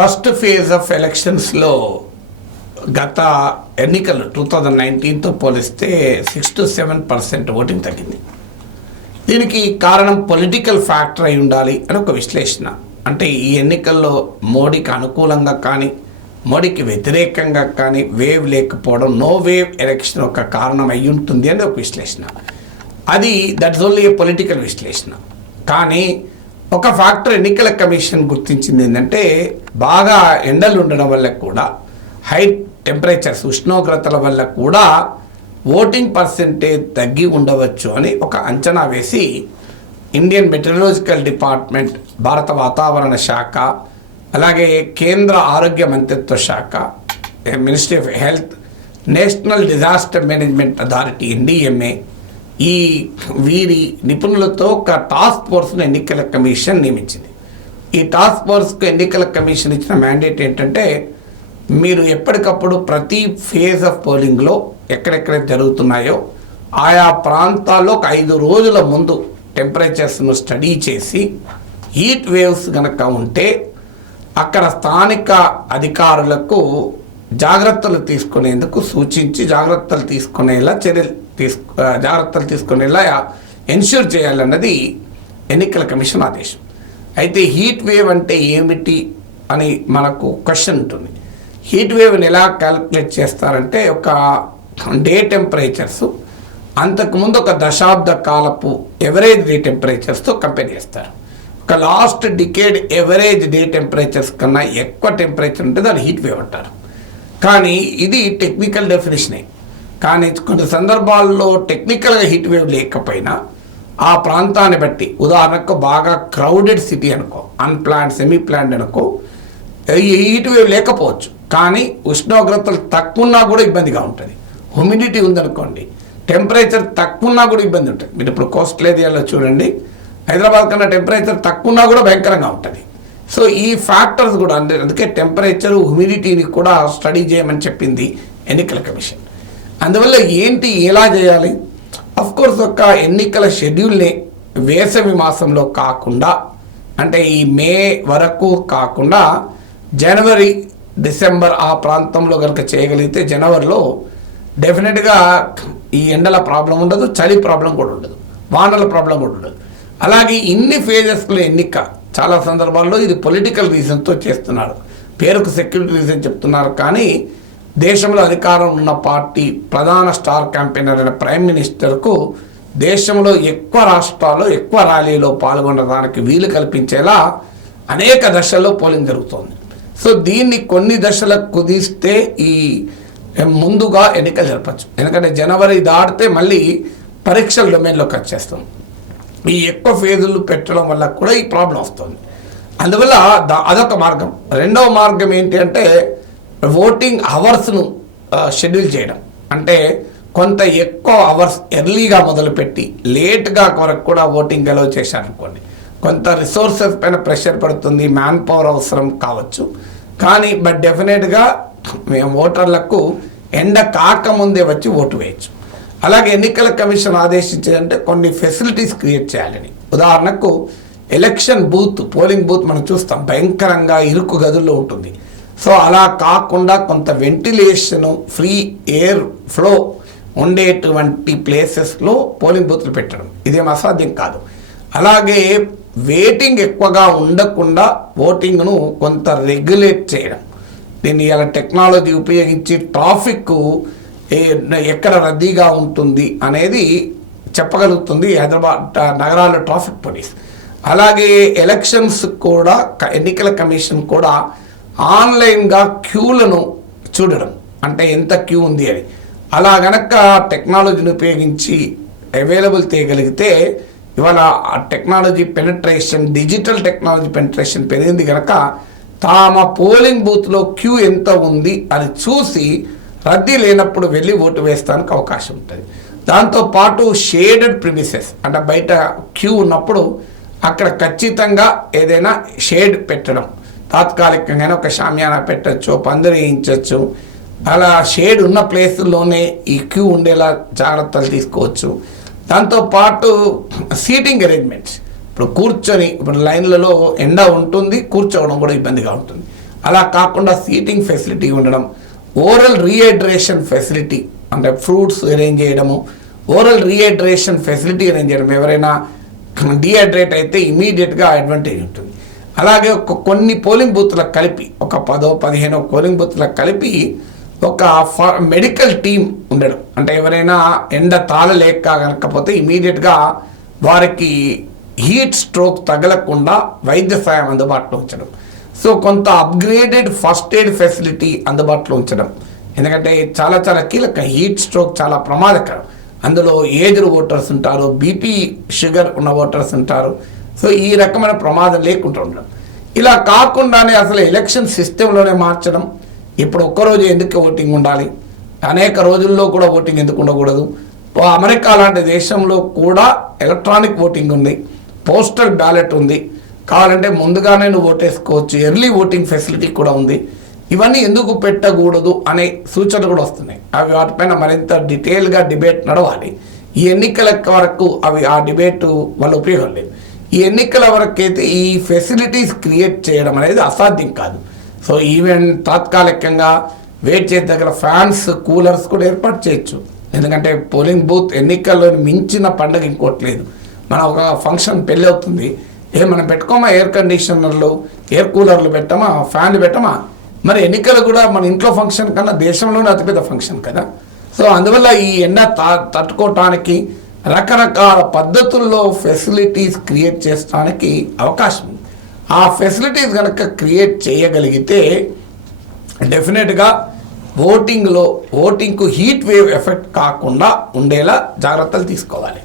First phase of ఎలక్షన్స్లో గత ఎన్నికలు టూ థౌజండ్ నైన్టీన్తో పోలిస్తే six to seven percent voting తగ్గింది. దీనికి కారణం పొలిటికల్ ఫ్యాక్టర్ అయి ఉండాలి అని ఒక విశ్లేషణ. అంటే ఈ ఎన్నికల్లో మోడీకి అనుకూలంగా కానీ మోడీకి వ్యతిరేకంగా కానీ వేవ్ లేకపోవడం నో వేవ్ ఎలక్షన్ ఒక కారణం అయి ఉంటుంది అని ఒక విశ్లేషణ. అది దట్స్ ఓన్లీ ఏ పొలిటికల్ విశ్లేషణ. కానీ ఒక ఫ్యాక్టర్ ఎన్నికల కమిషన్ గుర్తించింది ఏంటంటే బాగా ఎండలు ఉండడం వల్ల కూడా హై టెంపరేచర్స్ ఉష్ణోగ్రతల వల్ల కూడా ఓటింగ్ పర్సెంటేజ్ తగ్గి ఉండవచ్చు అని ఒక అంచనా వేసి ఇండియన్ మెటీరియలాజికల్ డిపార్ట్మెంట్ భారత వాతావరణ శాఖ అలాగే కేంద్ర ఆరోగ్య మంత్రిత్వ శాఖ ministry of health national disaster management authority NDMA ఈ వీరి నిపుణులతో ఒక టాస్క్ ఫోర్స్ను ఎన్నికల కమిషన్ నియమించింది. ఈ టాస్క్ ఫోర్స్కు ఎన్నికల కమిషన్ ఇచ్చిన మ్యాండేట్ ఏంటంటే మీరు ఎప్పటికప్పుడు ప్రతి ఫేజ్ ఆఫ్ పోలింగ్లో ఎక్కడెక్కడ జరుగుతున్నాయో ఆయా ప్రాంతాల్లో ఒక ఐదు రోజుల ముందు టెంపరేచర్స్ను స్టడీ చేసి హీట్ వేవ్స్ కనుక ఉంటే అక్కడ స్థానిక అధికారులకు జాగ్రత్తలు తీసుకునేందుకు సూచించి జాగ్రత్తలు తీసుకునేలా చర్యలు తీసుకు జాగ్రత్తలు తీసుకునేలా ఎన్ష్యూర్ చేయాలన్నది ఎన్నికల కమిషన్ ఆదేశం. అయితే హీట్ వేవ్ అంటే ఏమిటి అని మనకు క్వశ్చన్ ఉంటుంది. హీట్ వేవ్ని ఎలా క్యాలిక్యులేట్ చేస్తారంటే ఒక డే టెంపరేచర్స్ అంతకుముందు ఒక దశాబ్ద కాలపు ఎవరేజ్ డే టెంపరేచర్స్తో కంపేర్ చేస్తారు. ఒక last decade average day temperatures కన్నా ఎక్కువ టెంపరేచర్ ఉంటే దాన్ని హీట్ వేవ్ అంటారు. కానీ ఇది టెక్నికల్ డెఫినేషనే కానీ కొన్ని సందర్భాల్లో టెక్నికల్గా హీట్ వేవ్ లేకపోయినా ఆ ప్రాంతాన్ని బట్టి ఉదాహరణకు బాగా క్రౌడెడ్ సిటీ అనుకో అన్ప్లాన్డ్ సెమీ ప్లాన్డ్ అనుకో హీట్ వేవ్ లేకపోవచ్చు. కానీ ఉష్ణోగ్రతలు తక్కువన్నా కూడా ఇబ్బందిగా ఉంటుంది. హ్యూమిడిటీ ఉందనుకోండి టెంపరేచర్ తక్కువన్నా కూడా ఇబ్బంది ఉంటుంది. మీరు ఇప్పుడు కోస్టల్ ఏరియాలో చూడండి హైదరాబాద్ కన్నా టెంపరేచర్ తక్కువన్నా కూడా భయంకరంగా ఉంటుంది. సో ఈ ఫ్యాక్టర్స్ కూడా అంటే అందుకే టెంపరేచర్ హ్యూమిడిటీని కూడా స్టడీ చేయమని చెప్పింది ఎన్నికల కమిషన్. అందువల్ల ఏంటి ఎలా చేయాలి? అఫ్ కోర్స్ ఒక ఎన్నికల షెడ్యూల్ని వేసవి మాసంలో కాకుండా అంటే ఈ మే వరకు కాకుండా జనవరి డిసెంబర్ ఆ ప్రాంతంలో కనుక చేయగలిగితే జనవరిలో డెఫినెట్గా ఈ ఎండల ప్రాబ్లం ఉండదు చలి ప్రాబ్లం కూడా ఉండదు వానల ప్రాబ్లం కూడా ఉండదు. అలాగే ఇన్ని ఫేజెస్లో ఎన్నిక చాలా సందర్భాల్లో ఇది పొలిటికల్ రీజన్తో చేస్తున్నారు పేరుకు సెక్యూరిటీ రీజన్ చెప్తున్నారు. కానీ దేశంలో అధికారం ఉన్న పార్టీ ప్రధాన స్టార్ క్యాంపెయినర్ అయిన ప్రైమ్ మినిస్టర్కు దేశంలో ఎక్కువ రాష్ట్రాల్లో ఎక్కువ ర్యాలీలో పాల్గొనడానికి వీలు కల్పించేలా అనేక దశల్లో పోలింగ్ జరుగుతోంది. సో దీన్ని కొన్ని దశలకు కుదిస్తే ఈ ముందుగా ఎన్నికలు జరపచ్చు. ఎందుకంటే జనవరి దాటితే మళ్ళీ పరీక్షల డొమైన్లోకి వచ్చేస్తాం ఈ ఎక్కువ ఫేజులు పెట్టడం వల్ల కూడా ఈ ప్రాబ్లం వస్తుంది. అందువల్ల దా- అదొక మార్గం. రెండవ మార్గం ఏంటి అంటే ఓటింగ్ అవర్స్ను షెడ్యూల్ చేయడం. అంటే కొంత ఎక్కువ అవర్స్ ఎర్లీగా మొదలుపెట్టి లేట్గా వరకు కూడా ఓటింగ్ అలౌ చేశారనుకోండి. కొంత రిసోర్సెస్ పైన ప్రెషర్ పడుతుంది మ్యాన్ పవర్ అవసరం కావచ్చు. కానీ బట్ డెఫినెట్గా మేము ఓటర్లకు ఎండ కాకముందే వచ్చి ఓటు వేయచ్చు. అలాగే ఎన్నికల కమిషన్ ఆదేశించేదంటే కొన్ని ఫెసిలిటీస్ క్రియేట్ చేయాలని. ఉదాహరణకు ఎలక్షన్ బూత్ పోలింగ్ బూత్ మనం చూస్తాం భయంకరంగా ఇరుకు గదుల్లో ఉంటుంది. సో అలా కాకుండా కొంత వెంటిలేషను ఫ్రీ ఎయిర్ ఫ్లో ఉండేటువంటి ప్లేసెస్లో పోలింగ్ బూత్లు పెట్టడం. ఇదేం అసాధ్యం కాదు. అలాగే వెయిటింగ్ ఎక్కువగా ఉండకుండా ఓటింగ్ను కొంత రెగ్యులేట్ చేయడం. దీన్ని ఇలా టెక్నాలజీ ఉపయోగించి ట్రాఫిక్ ఎక్కడ రద్దీగా ఉంటుంది అనేది చెప్పగలుగుతుంది హైదరాబాద్ నగరాల నగరాల్లో ట్రాఫిక్ పోలీస్. అలాగే ఎలక్షన్స్ కూడా ఎన్నికల కమిషన్ కూడా ఆన్లైన్గా క్యూలను చూడడం. అంటే ఎంత క్యూ ఉంది అని. అలా గనక టెక్నాలజీని ఉపయోగించి అవైలబుల్ చేయగలిగితే ఇవాళ ఆ technology penetration digital technology penetration పెరిగింది కనుక తమ పోలింగ్ బూత్లో క్యూ ఎంత ఉంది అని చూసి రద్దీ లేనప్పుడు వెళ్ళి ఓటు వేస్తానికి అవకాశం ఉంటుంది. దాంతోపాటు షేడెడ్ ప్రిమిసెస్ అంటే బయట క్యూ ఉన్నప్పుడు అక్కడ ఖచ్చితంగా ఏదైనా షేడ్ పెట్టడం. తాత్కాలికంగా ఒక షామియానా పెట్టచ్చు పందిరి వేయించవచ్చు అలా షేడ్ ఉన్న ప్లేస్లోనే ఈ క్యూ ఉండేలా జాగ్రత్తలు తీసుకోవచ్చు. దాంతోపాటు సీటింగ్ అరేంజ్మెంట్స్. ఇప్పుడు కూర్చొని ఇప్పుడు లైన్లలో ఎండ ఉంటుంది కూర్చోవడం కూడా ఇబ్బందిగా ఉంటుంది. అలా కాకుండా సీటింగ్ ఫెసిలిటీ ఉండడం ఓరల్ రీహైడ్రేషన్ ఫెసిలిటీ అంటే ఫ్రూట్స్ అరేంజ్ చేయడము. ఓరల్ రీహైడ్రేషన్ ఫెసిలిటీ అరేంజ్ చేయడం. ఎవరైనా డిహైడ్రేట్ అయితే ఇమీడియట్గా అడ్వాంటేజ్ ఉంటుంది. అలాగే ఒక కొన్ని పోలింగ్ బూత్లకు కలిపి ఒక పదో పదిహేనో పోలింగ్ బూత్లకు కలిపి ఒక మెడికల్ టీం ఉండడం. అంటే ఎవరైనా ఎండ తాళలేక కనుకపోతే ఇమీడియట్గా వారికి హీట్ స్ట్రోక్ తగలకుండా వైద్య సాయం అందుబాటులో ఉంచడం. సో కొంత అప్గ్రేడెడ్ ఫస్ట్ ఎయిడ్ ఫెసిలిటీ అందుబాటులో ఉంచడం. ఎందుకంటే చాలా చాలా కీలక హీట్ స్ట్రోక్ చాలా ప్రమాదకరం. అందులో ఏజ్డ్ ఓటర్స్ ఉంటారు బీపీ షుగర్ ఉన్న ఓటర్స్ ఉంటారు. సో ఈ రకమైన ప్రమాదం లేకుండా ఉండడం. ఇలా కాకుండానే అసలు ఎలక్షన్ సిస్టంలోనే మార్చడం. ఇప్పుడు ఒక్కరోజు ఎందుకు ఓటింగ్ ఉండాలి? అనేక రోజుల్లో కూడా ఓటింగ్ ఎందుకు ఉండకూడదు? అమెరికా లాంటి దేశంలో కూడా ఎలక్ట్రానిక్ ఓటింగ్ ఉంది. పోస్టల్ బ్యాలెట్ ఉంది. కావాలంటే ముందుగానే నువ్వు ఓటేసుకోవచ్చు. ఎర్లీ ఓటింగ్ ఫెసిలిటీ కూడా ఉంది. ఇవన్నీ ఎందుకు పెట్టకూడదు అనే సూచనలు కూడా వస్తున్నాయి. అవి వాటిపైన మరింత డీటెయిల్గా డిబేట్ నడవాలి. ఈ ఎన్నికల వరకు అవి ఆ డిబేట్ వల్ల ఉపయోగం లేదు. ఈ ఎన్నికల వరకు అయితే ఈ ఫెసిలిటీస్ క్రియేట్ చేయడం అనేది అసాధ్యం కాదు. సో ఈవెన్ తాత్కాలికంగా వెయిట్ చేసే దగ్గర ఫ్యాన్స్ కూలర్స్ కూడా ఏర్పాటు చేయొచ్చు. ఎందుకంటే పోలింగ్ బూత్ ఎన్నికల్లో మించిన పండగ ఇంకోటి లేదు. మన ఒక ఫంక్షన్ పెళ్ళి అవుతుంది. ఏ మనం పెట్టుకోమా ఎయిర్ కండిషనర్లు ఎయిర్ కూలర్లు పెట్టమా ఫ్యాన్లు పెట్టమా? మరి ఎన్నికలు కూడా మన ఇంట్లో ఫంక్షన్ కన్నా దేశంలోనే అతిపెద్ద ఫంక్షన్ కదా. సో అందువల్ల ఈ ఎండ తా- తట్టుకోవటానికి రకరకాల పద్ధతుల్లో ఫెసిలిటీస్ క్రియేట్ చేస్తానికి అవకాశం ఉంది. ఆ ఫెసిలిటీస్ కనుక క్రియేట్ చేయగలిగితే డెఫినెట్గా ఓటింగ్లో ఓటింగ్కు హీట్ వేవ్ ఎఫెక్ట్ కాకుండా ఉండేలా జాగ్రత్తలు తీసుకోవాలి.